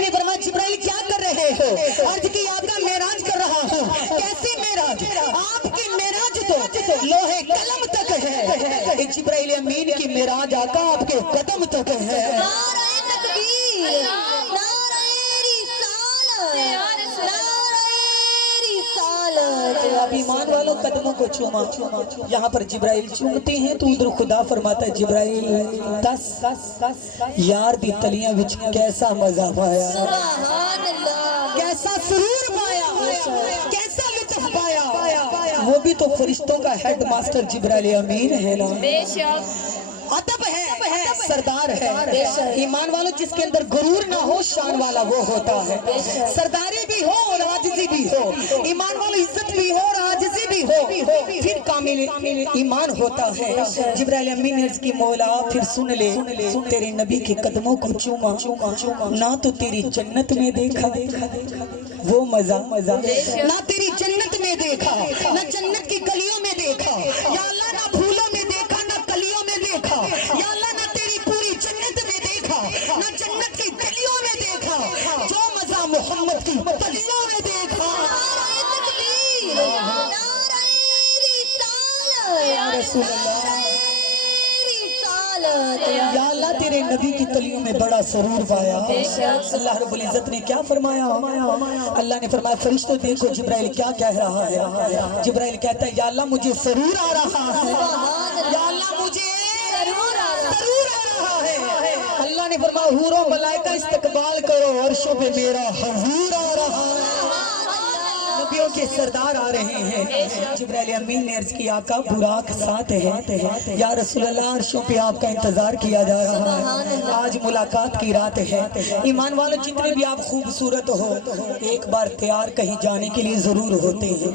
پاک نے فرمایا جبرائیل کیا کر رہے ہو؟ عرض کی آپ کا معراج کر رہا ہوں۔ کیسی معراج؟ آپ کی معراج تو لوہے قلم تک ہے، جبرائیل امین کی معراج آقا آپ کے قدم تک ہے۔ نعرہ تکبیر، نعرہ رسالت، نعرہ رسالت۔ اب ایمان والوں قدموں کو چوما، یہاں پر جبرائیل چومتے ہیں تو ادھر خدا فرماتا ہے جبرائیل دس یار دی تلیاں وچ کیسا مزہ پایا، سبحان اللہ، کیسا سرور پایا، کیسا لطف پایا۔ وہ بھی تو فرشتوں کا ہیڈ ماسٹر جبرائیل امین ہے نا، بے شک ادب ہے، سردار ہے۔ ایمان والوں جس کے اندر غرور نہ ہو شان والا وہ ہوتا ہے، سرداری بھی ہو اور عاجزی بھی ہو، ایمان والوں عزت بھی ہو اور عاجزی بھی ہو، پھر کامل ایمان ہوتا ہے۔ جبرائیل امین نے عرض کی مولا پھر سن لے، تیرے نبی کے قدموں کو چوما، نہ تو تیری جنت میں دیکھا وہ مزہ، نہ تیری جنت میں دیکھا، نہ جنت کی گلیوں میں دیکھا، یا اللہ نہ پھولوں میں دیکھا نہ کلیوں میں دیکھا، یا اللہ نہ تیری پوری جنت میں دیکھا نہ جنت کی گلیوں میں دیکھا، جو مزہ محمد کی گلیوں میں دیکھا۔ نعرہ تکبیر، نعرہ رسالت، رسول اللہ، رسالت۔ یا اللہ تیرے نبی کی تلیوں میں بڑا سرور پایا۔ اللہ رب العزت نے کیا فرمایا؟ اللہ نے فرمایا فرشتوں دیکھو جبرائیل کیا کہہ رہا ہے۔ جبرائیل کہتا ہے یا اللہ مجھے سرور آ رہا ہے، یا اللہ مجھے سرور آ رہا ہے۔ اللہ نے فرمایا حور و ملائکہ استقبال کرو، عرشوں پہ میرا حضور آ رہا ہے، نبیوں کے سردار آ رہے ہیں۔ جبرائیل امین نے عرض کی آقا براق ساتھ ہے، یا رسول اللہ عرشوں پہ آپ کا انتظار کیا جا رہا ہے، آج ملاقات کی رات ہے۔ ایمان والوں جتنے بھی آپ خوبصورت ہو ایک بار تیار کہیں جانے کے لیے ضرور ہوتے ہیں۔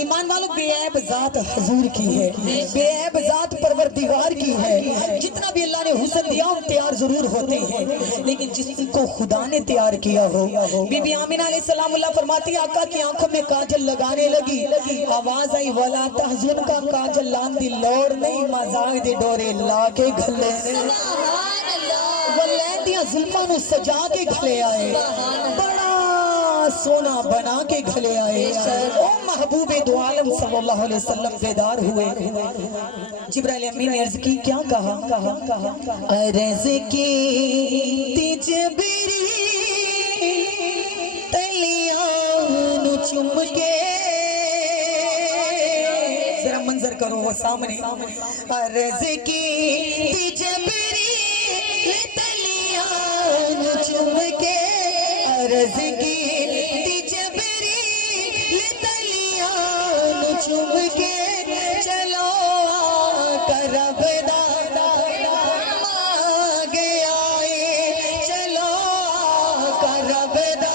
ایمان والوں بے عیب ذات حضور کی ہے، بے عیب ذات پروردگار کی ہے، جتنا بھی اللہ نے حسن دیا ہم تیار ضرور ہوتے ہیں، لیکن جس کو خدا نے تیار کیا ہو۔ بی بی آمینہ علیہ السلام اللہ فرماتی آقا کی آنکھوں میں کاجل لگانے لگی، آواز آئی ولا تحزن کا کاجل لان دی لوڑ نہیں، مزاق دی ڈورے لا کے گھلے، سبحان اللہ، وہ لیندیاں زلفوں نو سجا کے گھلے آئے، بڑا سونا بنا کے گھلے آئے۔ او محبوب دو عالم صلی اللہ علیہ وسلم بیدار ہوئے۔ جبرائیل امین نے عرض کی کیا کہا؟ عرض کی تجبری چم کے، ذرا منظر کرو وہ سامنے، عرض کی تجبری تلیاں چم کے، عرض کی تجبری تلیاں چم کے، چلو آقا ربدا مانگے آئے، چلو آقا ربدا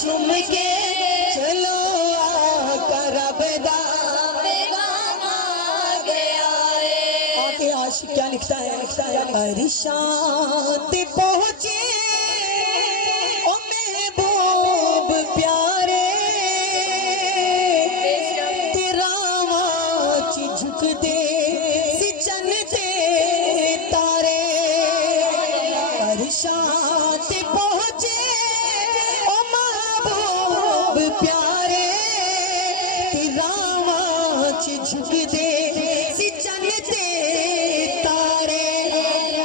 چم کے چلو آقا ربدا پیغام آ گیا ہے۔ آگے عاشق کیا لکھتا ہے؟ عرشات پہنچے او محبوب پیارے، تیرا واچ جھک دے سی چنتے تارے، عرشات پہنچے پیارے، تیرا واچ جھک دے سی چنتے تارے،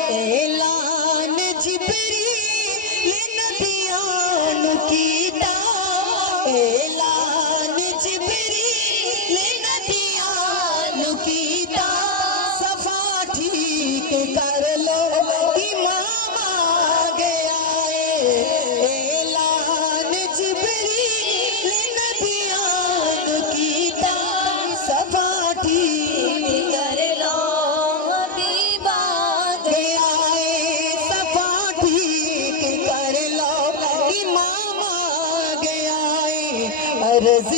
اعلان جبریل نبیان کیتا، اعلان جبریل نبیان